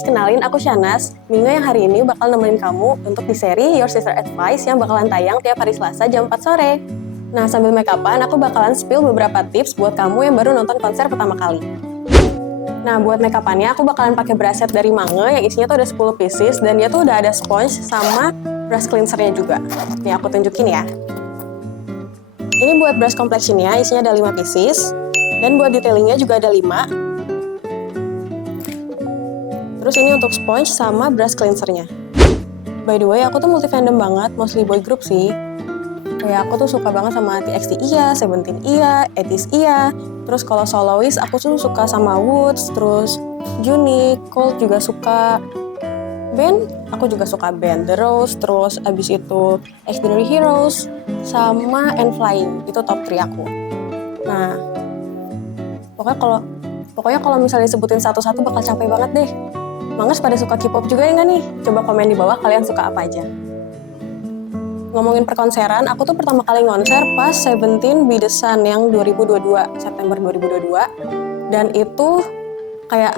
Terus kenalin, aku Shanas, Minggu yang hari ini bakal nemenin kamu untuk di seri Your Sister Advice yang bakalan tayang tiap hari Selasa jam 4 sore. Nah, sambil make upan, aku bakalan spill beberapa tips buat kamu yang baru nonton konser pertama kali. Nah, buat make upannya aku bakalan pakai brush set dari Mange yang isinya tuh ada 10 pieces dan dia tuh udah ada sponge sama brush cleansernya juga. Nih, aku tunjukin ya. Ini buat brush complexionnya, isinya ada 5 pieces. Dan buat detailingnya juga ada 5. Terus ini untuk sponge sama brush cleansernya. By the way, aku tuh multi fandom banget, mostly boy group sih. Kayak aku tuh suka banget sama TXT iya, Seventeen iya, ATEEZ iya. Terus kalau soloist aku tuh suka sama Woods, terus Juni, Cold juga suka. Band, aku juga suka band The Rose, terus abis itu Extraordinary Heroes, sama And Flying, itu top 3 aku. Nah, pokoknya kalau misalnya disebutin satu-satu bakal capek banget deh. Manges pada suka K-pop juga ya nggak nih? Coba komen di bawah kalian suka apa aja. Ngomongin perkonseran, aku tuh pertama kali ngonser pas Seventeen Be The Sun yang 2022, September 2022. Dan itu kayak,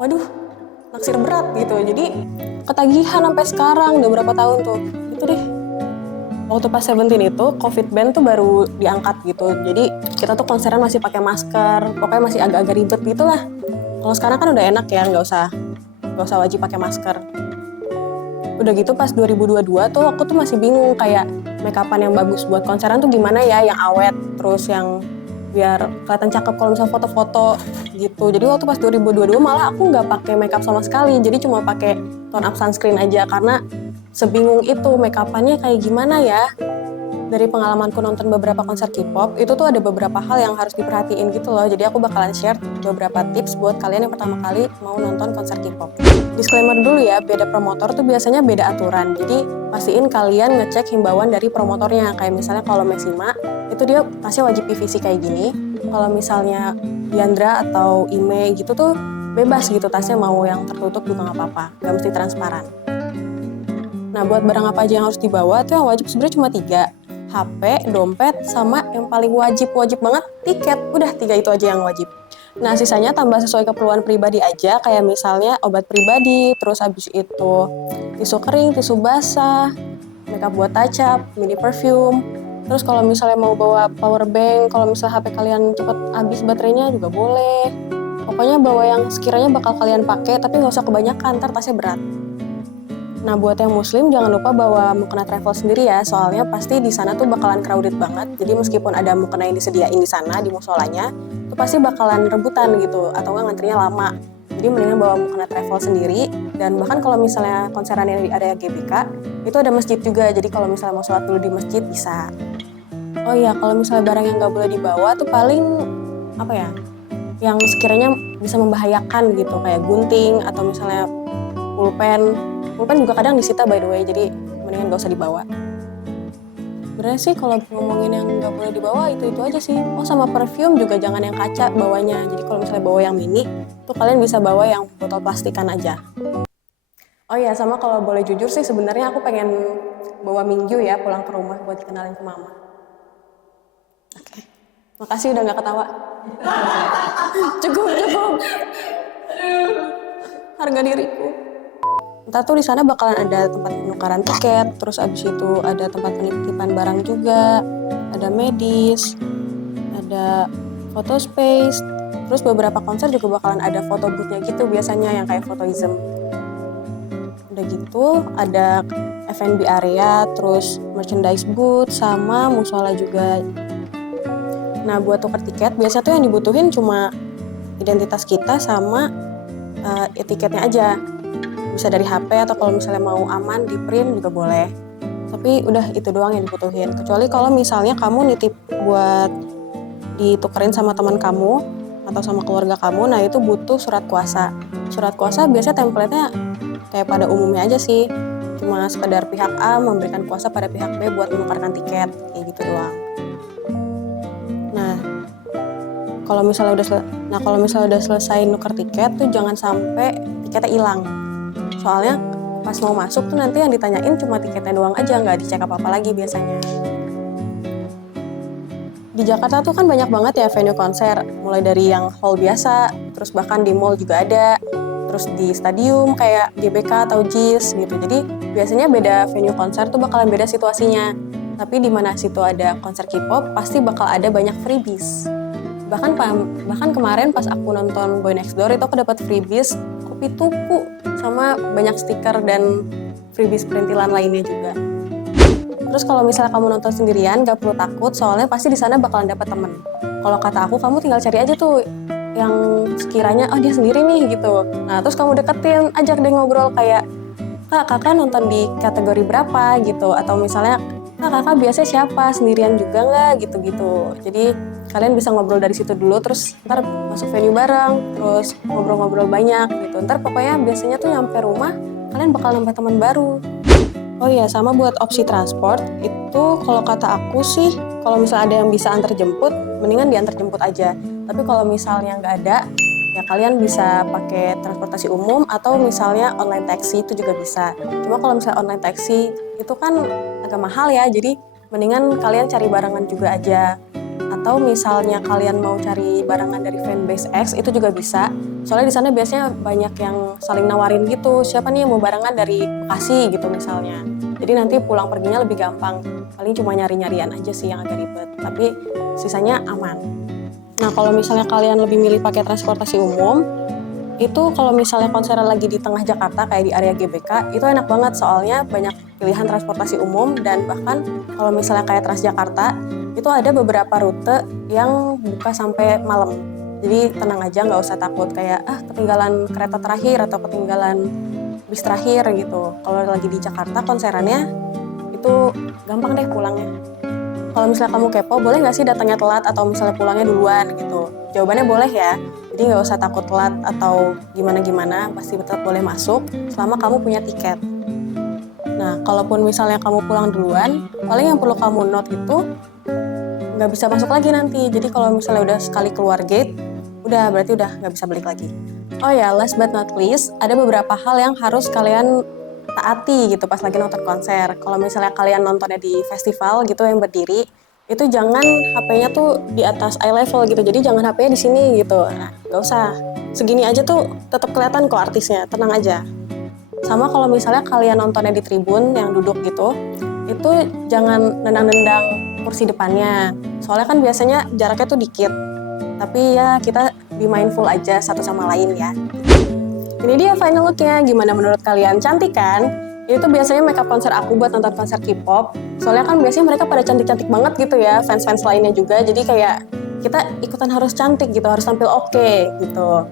waduh, naksir berat gitu. Jadi ketagihan sampai sekarang, udah berapa tahun tuh. Itu deh. Waktu pas Seventeen itu, COVID ban tuh baru diangkat gitu. Jadi kita tuh konseran masih pakai masker, pokoknya masih agak-agak ribet gitu lah. Kalau sekarang kan udah enak ya, nggak usah wajib pakai masker. Udah gitu pas 2022 tuh aku tuh masih bingung kayak make upan yang bagus buat konseran tuh gimana ya, yang awet, terus yang biar kelihatan cakep kalau misalnya foto-foto gitu. Jadi waktu pas 2022 malah aku nggak pakai make up sama sekali, jadi cuma pakai tone up sunscreen aja karena sebingung itu make upannya kayak gimana ya. Dari pengalamanku nonton beberapa konser K-pop, itu tuh ada beberapa hal yang harus diperhatiin gitu loh. Jadi aku bakalan share beberapa tips buat kalian yang pertama kali mau nonton konser K-pop. Disclaimer dulu ya, beda promotor tuh biasanya beda aturan. Jadi pastiin kalian ngecek himbauan dari promotornya. Kayak misalnya kalau Maxima, itu dia tasnya wajib PVC kayak gini. Kalau misalnya Diandra atau Ime gitu tuh bebas gitu, tasnya mau yang tertutup juga nggak apa-apa, nggak mesti transparan. Nah, buat barang apa aja yang harus dibawa tuh yang wajib sebenarnya cuma 3. HP, dompet, sama yang paling wajib banget, tiket. Udah 3 itu aja yang wajib. Nah, sisanya tambah sesuai keperluan pribadi aja, kayak misalnya obat pribadi, terus habis itu tisu kering, tisu basah, makeup buat touch up, mini perfume. Terus kalau misalnya mau bawa power bank, kalau misalnya HP kalian cepet habis baterainya juga boleh. Pokoknya bawa yang sekiranya bakal kalian pakai, tapi nggak usah kebanyakan, ntar tasnya berat. Nah, buat yang muslim jangan lupa bawa mukena travel sendiri ya, soalnya pasti di sana tuh bakalan crowded banget. Jadi meskipun ada mukena yang disediain di sana di musolanya, itu pasti bakalan rebutan gitu atau enggak ngantrinya lama. Jadi mendingan bawa mukena travel sendiri. Dan bahkan kalau misalnya konseran yang di area GBK, itu ada masjid juga. Jadi kalau misalnya mau sholat dulu di masjid bisa. Oh iya, kalau misalnya barang yang nggak boleh dibawa tuh paling apa ya? Yang sekiranya bisa membahayakan gitu, kayak gunting atau misalnya pulpen. Pulpen juga kadang disita by the way, jadi mendingan gak usah dibawa. Sebenarnya sih kalau ngomongin yang gak boleh dibawa itu aja sih. Oh, sama perfume juga jangan yang kaca bawanya. Jadi kalau misalnya bawa yang mini, tuh kalian bisa bawa yang botol plastikan aja. Oh iya, sama kalau boleh jujur sih sebenarnya aku pengen bawa Minggu ya pulang ke rumah buat dikenalin ke mama. Oke. Makasih udah gak ketawa. Cukup. Harga diriku. Ntar tuh di sana bakalan ada tempat penukaran tiket, terus abis itu ada tempat penitipan barang juga, ada medis, ada photo space, terus beberapa konser juga bakalan ada photo booth-nya gitu biasanya yang kayak Photoism. Udah gitu ada F&B area, terus merchandise booth, sama musola juga. Nah, buat tuker tiket biasa tuh yang dibutuhin cuma identitas kita sama tiketnya aja. Bisa dari HP atau kalau misalnya mau aman di print juga boleh. Tapi udah itu doang yang dibutuhin. Kecuali kalau misalnya kamu nitip buat ditukerin sama teman kamu atau sama keluarga kamu, nah itu butuh surat kuasa. Surat kuasa biasanya template-nya kayak pada umumnya aja sih. Cuma sekedar pihak A memberikan kuasa pada pihak B buat menukarkan tiket, kayak gitu doang. Nah, kalau misalnya udah selesai nuker tiket tuh jangan sampai tiketnya hilang. Soalnya pas mau masuk tuh nanti yang ditanyain cuma tiketnya doang aja, nggak dicek apa-apa lagi biasanya. Di Jakarta tuh kan banyak banget ya venue konser, mulai dari yang hall biasa, terus bahkan di mall juga ada, terus di stadium kayak GBK atau JIS gitu. Jadi biasanya beda venue konser tuh bakalan beda situasinya. Tapi di mana situ ada konser K-pop pasti bakal ada banyak freebies. Bahkan kemarin pas aku nonton Boy Next Door itu aku dapat freebies kopi tuku sama banyak stiker dan freebies perintilan lainnya juga. Terus kalau misalnya kamu nonton sendirian gak perlu takut soalnya pasti di sana bakalan dapat temen. Kalau kata aku kamu tinggal cari aja tuh yang sekiranya dia sendiri nih gitu. Nah terus kamu deketin, ajak deh ngobrol kayak kakak nonton di kategori berapa gitu, atau misalnya kakak biasanya siapa, sendirian juga nggak gitu-gitu. Jadi kalian bisa ngobrol dari situ dulu, terus ntar masuk venue bareng, terus ngobrol-ngobrol banyak gitu. Ntar pokoknya biasanya tuh nyampe rumah kalian bakal nambah teman baru. Oh iya, sama buat opsi transport itu kalau kata aku sih, kalau misalnya ada yang bisa antar jemput, mendingan diantar jemput aja. Tapi kalau misalnya nggak ada, ya kalian bisa pakai transportasi umum atau misalnya online taxi itu juga bisa. Cuma kalau misalnya online taxi itu kan agak mahal ya, jadi mendingan kalian cari barengan juga aja. Atau misalnya kalian mau cari barengan dari fanbase X itu juga bisa. Soalnya di sana biasanya banyak yang saling nawarin gitu. Siapa nih yang mau barengan dari Bekasi gitu misalnya. Jadi nanti pulang perginya lebih gampang. Paling cuma nyari-nyarian aja sih yang agak ribet. Tapi sisanya aman. Nah kalau misalnya kalian lebih milih pakai transportasi umum, itu kalau misalnya konser lagi di tengah Jakarta kayak di area GBK, itu enak banget soalnya banyak pilihan transportasi umum dan bahkan kalau misalnya kayak Transjakarta, itu ada beberapa rute yang buka sampai malam. Jadi tenang aja, nggak usah takut kayak ketinggalan kereta terakhir atau ketinggalan bis terakhir gitu. Kalau lagi di Jakarta konserannya itu gampang deh pulangnya. Kalau misalnya kamu kepo, boleh nggak sih datangnya telat atau misalnya pulangnya duluan gitu? Jawabannya boleh ya. Jadi nggak usah takut telat atau gimana-gimana, pasti tetap boleh masuk selama kamu punya tiket. Nah, kalaupun misalnya kamu pulang duluan, paling yang perlu kamu note itu nggak bisa masuk lagi nanti. Jadi kalau misalnya udah sekali keluar gate, berarti udah nggak bisa balik lagi. Oh ya, last but not least, ada beberapa hal yang harus kalian taati gitu pas lagi nonton konser. Kalau misalnya kalian nontonnya di festival gitu yang berdiri, itu jangan HP-nya tuh di atas eye level gitu. Jadi jangan HP-nya di sini gitu. Nah, nggak usah. Segini aja tuh tetap kelihatan kok artisnya, tenang aja. Sama kalau misalnya kalian nontonnya di tribun yang duduk gitu, itu jangan nendang-nendang kursi depannya. Soalnya kan biasanya jaraknya tuh dikit. Tapi ya kita be mindful aja satu sama lain ya. Ini dia final look-nya, gimana menurut kalian? Cantik kan? Itu tuh biasanya makeup konser aku buat nonton konser K-pop. Soalnya kan biasanya mereka pada cantik-cantik banget gitu ya, fans-fans lainnya juga. Jadi kayak kita ikutan harus cantik gitu, harus tampil oke gitu.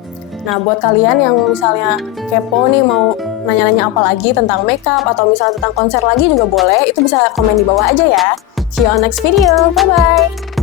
Nah buat kalian yang misalnya kepo nih mau nanya-nanya apa lagi tentang makeup atau misalnya tentang konser lagi juga boleh, itu bisa komen di bawah aja ya. See you on next video, bye-bye!